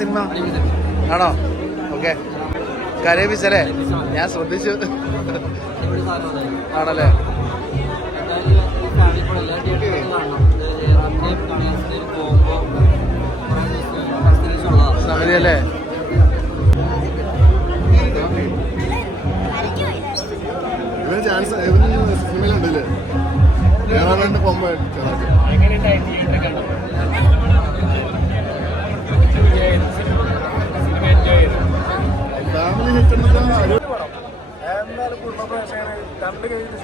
Cinema ആണോ? Okay, കരയിപ്പിച്ചല്ലേ? ഞാൻ ശ്രദ്ധിച്ചു. ആണല്ലേ? സമതിയല്ലേ? ചാൻസ് സിനിമയിലുണ്ടല്ലേ? പോകുമ്പോ ഫാമിലി ഹിറ്റ് കണ്ടു കഴിഞ്ഞിട്ട്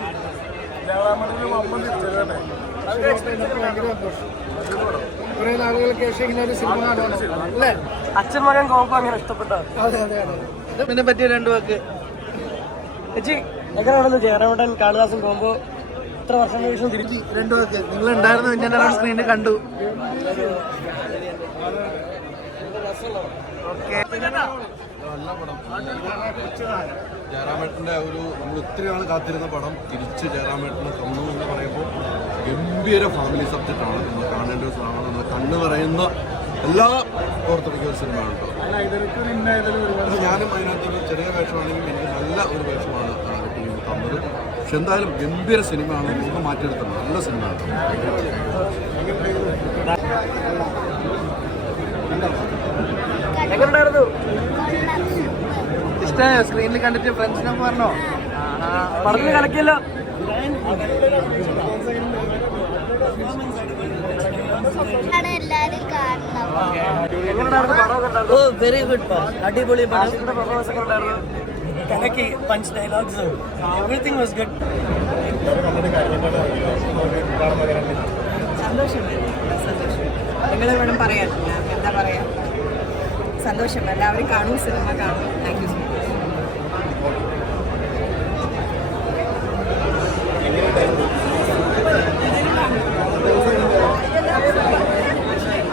കുറെ നാളുകൾക്ക് ശേഷം ഇങ്ങനെ ഒരു സിനിമ അല്ലേ? അച്ഛൻ മകൻ കോമ്പോ അങ്ങനെ ഇഷ്ടപ്പെട്ട ഇതിനെ പറ്റിയ രണ്ടു വാക്ക് ചേച്ചി എങ്ങനെയാണല്ലോ ജയറാമേട്ടൻ കാളിദാസൻ കോമ്പോ ഇത്ര വർഷം ശേഷം തിരിച്ചു? രണ്ടു വാക്ക്. നിങ്ങൾ ഉണ്ടായിരുന്നു, ഞാൻ സ്ക്രീനിൽ കണ്ടു. നല്ല പടം. ജയറാമേട്ടൻ്റെ ഒരു നമ്മൾ ഒത്തിരി നാൾ കാത്തിരുന്ന പടം തിരിച്ച് ജയറാമേട്ടന് തന്നു എന്ന് പറയുമ്പോൾ ഗംഭീര ഫാമിലി സബ്ജക്റ്റാണ്. നമ്മൾ കാണേണ്ട ഒരു സാധനം. നമ്മൾ കണ്ണ് പറയുന്ന എല്ലാ ഓർത്തിരിക്കുന്ന ഒരു സിനിമയാണ് കേട്ടോ. ഞാനും അതിനകത്ത് ചെറിയ വേഷമാണെങ്കിലും എനിക്ക് നല്ല ഒരു വേഷമാണ് ടീം തന്നത്. പക്ഷെ എന്തായാലും ഗംഭീര സിനിമയാണ്. നമുക്ക് മാറ്റിയെടുത്തത് നല്ല സിനിമയാണ്. എങ്ങനെയുണ്ടായിരുന്നു? ഇഷ്ടമായോ? സ്ക്രീനിൽ കണ്ടിട്ട് ഫ്രണ്ട്സിനൊക്കെ പറഞ്ഞോ? പടത്തിന് കലക്കിയല്ലോ. വെരി ഗുഡ്, അടിപൊളി പെർഫോമൻസ് ഒക്കെ ഉണ്ടായിരുന്നു. കലക്കി, punch dialogues, everything was good. നിങ്ങൾ വേണം പറയാൻ, എന്താ പറയാ, സന്തോഷം. എല്ലാവരും കാണും, സിനിമ കാണും. Thank you so much.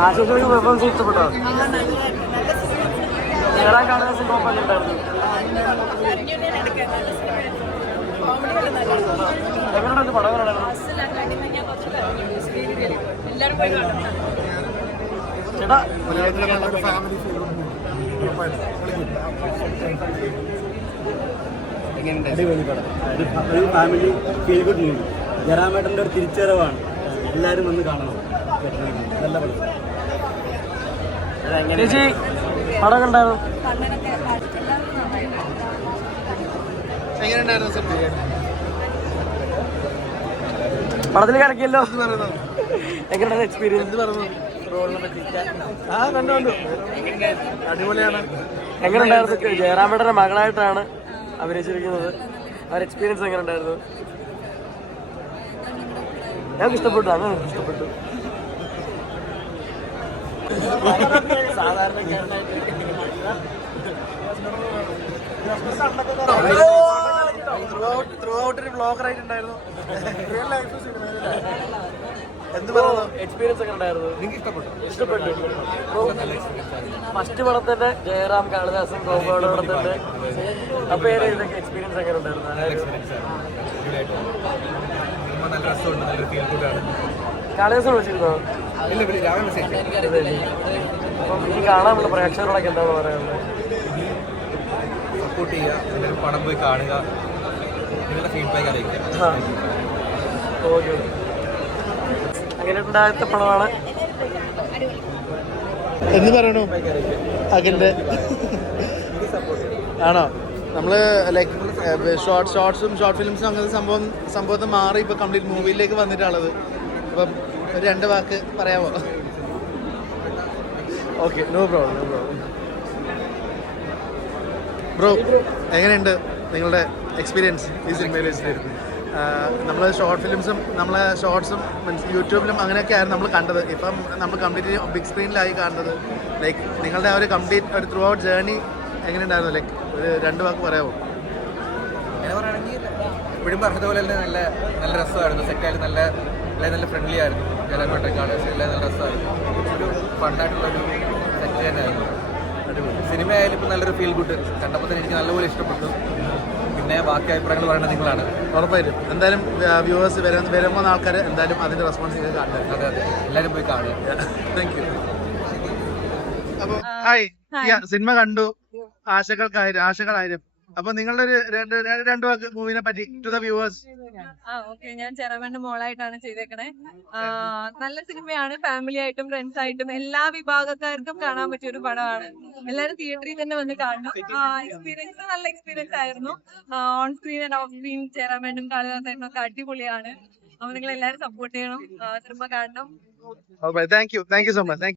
ആശുപത്രിക്ക് പെർഫോമൻസ് ഇഷ്ടപ്പെട്ടോ? ജയറാം കാളിദാസൻ കോമ്പോ ഉണ്ടായിരുന്നു. എങ്ങനെയുണ്ടായിരുന്നു പടം? ചേട്ടാ അടിപൊളി പടം. ഒരു ഫാമിലി ഫീൽ ഗുഡ് മൂവി. ജയറാമേട്ടൻ്റെ ഒരു തിരിച്ചറിവാണ്. എല്ലാവരും വന്ന് കാണണം. നല്ല പടം. ചേച്ചി പടം കണ്ടായിരുന്നു? എങ്ങനെയുണ്ടായിരുന്നു സിനിമ? പടത്തിൽ കലക്കിയല്ലോ. എങ്ങനെയാണ് എക്സ്പീരിയൻസ്? പറഞ്ഞു റോളിനെ പറ്റി. കണ്ടു. അടിപൊളിയാണ്. എങ്ങനെയുണ്ടായിരുന്നു? ജയറാമേട്ടൻ്റെ മകളായിട്ടാണ് അഭിനയിച്ചിരിക്കുന്നത്. ആ എക്സ്പീരിയൻസ് എങ്ങനെ ഉണ്ടായിരുന്നു? ഞങ്ങൾക്ക് ഇഷ്ടപ്പെട്ടു. അങ്ങനെ ഇഷ്ടപ്പെട്ടു. എക്സ്പീരിയൻസ് ഒക്കെ ഉണ്ടായിരുന്നു. ഇഷ്ടപ്പെട്ടു. ഫസ്റ്റ് പടത്തിന്റെ ജയറാം കാളിദാസൻ കോമ്പോയുടെ പടത്തിന്റെ അപ്പൊ ഇതൊക്കെ എക്സ്പീരിയൻസ് എങ്ങനെ ഉണ്ടായിരുന്നു? കാളിദാസൻ വിളിച്ചിരുന്നോ? അപ്പം ഈ കാണാനുള്ള പ്രേക്ഷകരോടൊക്കെ എന്താണ് പറയാനുള്ളത്? സപ്പോർട്ട് ചെയ്യുക, പടം പോയി കാണുക, നിങ്ങളുടെ ഫീഡ്ബാക്ക് അറിയിക്കുക. ഓക്കെ, അങ്ങനെ ഉണ്ടായ പടമാണ്. എന്ന് പറയണു അഖിലിന്റെ ആണോ? നമ്മള് ലൈക്ക് ഷോർട്സും ഷോർട്ട് ഫിലിംസും അങ്ങനെ സംഭവത്തെ മാറി ഇപ്പൊ കംപ്ലീറ്റ് മൂവിയിലേക്ക് വന്നിട്ടുള്ളത്. അപ്പം ഒരു 2 വാക്ക് പറയാമോ? Okay, no problem. ബ്രോ, എങ്ങനെയുണ്ട് നിങ്ങളുടെ എക്സ്പീരിയൻസ് ഈ സിനിമയിൽ വെച്ചിട്ട്? നമ്മൾ ഷോർട്ട് ഫിലിംസും നമ്മളെ ഷോർട്സും മീൻസ് യൂട്യൂബിലും അങ്ങനെയൊക്കെ ആയിരുന്നു നമ്മൾ കണ്ടത്. ഇപ്പം നമ്മൾ കംപ്ലീറ്റ് ബിഗ് സ്ക്രീനിലായി കാണുന്നത്. ലൈക്ക് നിങ്ങളുടെ ആ ഒരു കംപ്ലീറ്റ് ഒരു ത്രൂ ഔട്ട് ജേർണി എങ്ങനെയുണ്ടായിരുന്നു? ലൈക്ക് ഒരു 2 വാക്ക് പറയാമോ? അങ്ങനെ പറയുകയാണെങ്കിൽ ഇപ്പോഴും പറഞ്ഞതുപോലെ തന്നെ നല്ല നല്ല രസമായിരുന്നു. സെറ്റായാലും നല്ല ഫ്രണ്ട്ലി ആയിരുന്നു. ജയറാമേട്ടൻ എല്ലാം നല്ല രസമായിരുന്നു. ഒരു ഫണ്ണായിട്ടുള്ളൊരു സെറ്റ് തന്നെയായിരുന്നു. സിനിമ ആയാലും ഇപ്പം നല്ലൊരു ഫീൽ ഗുഡ്. കണ്ടപ്പോൾ തന്നെ എനിക്ക് നല്ലപോലെ ഇഷ്ടപ്പെട്ടു. പിന്നെ ബാക്കി അഭിപ്രായങ്ങൾ പറയേണ്ടത് നിങ്ങളാണ്. ഉറപ്പായിട്ടും എന്തായാലും വ്യൂവേഴ്സ് വരുമ്പോൾ ആൾക്കാർ എന്തായാലും അതിൻ്റെ റെസ്പോൺസ് കാണുന്നത്. അതെ, എല്ലാവരും പോയി കാണുക. Thank you. അപ്പോൾ ഹായ് സിനിമ കണ്ടു, ആശകളായിരം. അപ്പൊ നിങ്ങളുടെ ഒരു രണ്ട് വാക്ക് മൂവിനെ പറ്റി ടു ദ വ്യൂവേഴ്സ്. ഓക്കെ, ഞാൻ ചെറമന്റെ മോളായിട്ടാണ് ചെയ്തേക്കണേ. നല്ല സിനിമയാണ്. ഫാമിലി ആയിട്ടും ഫ്രണ്ട്സ് ആയിട്ടും എല്ലാ വിഭാഗക്കാർക്കും കാണാൻ പറ്റിയ ഒരു പടമാണ്. എല്ലാവരും തിയേറ്ററിൽ തന്നെ വന്ന് കാണണം. എക്സ്പീരിയൻസ് നല്ല എക്സ്പീരിയൻസ് ആയിരുന്നു. On screen and off screen ചെറമനും കാളിദാസനും ഒക്കെ അടിപൊളിയാണ്. അപ്പൊ നിങ്ങൾ എല്ലാവരും സപ്പോർട്ട് ചെയ്യണം, സിനിമ കാണണം. Thank you so much.